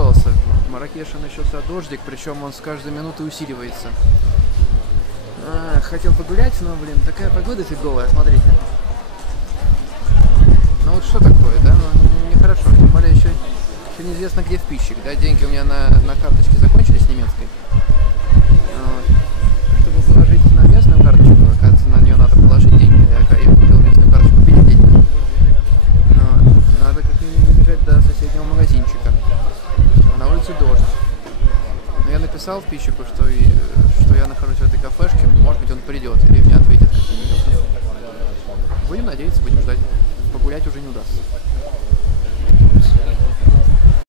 беспокоился. В Марракеше начался дождик, причем он с каждой минутой усиливается. Хотел погулять, но, блин, такая погода фиговая, смотрите. Ну вот что такое, да? Ну, нехорошо. Тем более еще неизвестно, где вписчик, да? Деньги у меня на карточке закончились немецкой. Чтобы положить на местную карточку, оказывается, на нее надо положить деньги. Я купил местную карточку, купили деньги. Но надо как минимум бежать до соседнего магазинчика. А на улице дождь. Но я написал вписчику, что я нахожусь в этой кафешке, может быть, он придет или мне ответит как-нибудь. Будем надеяться, будем ждать. Погулять уже не удастся.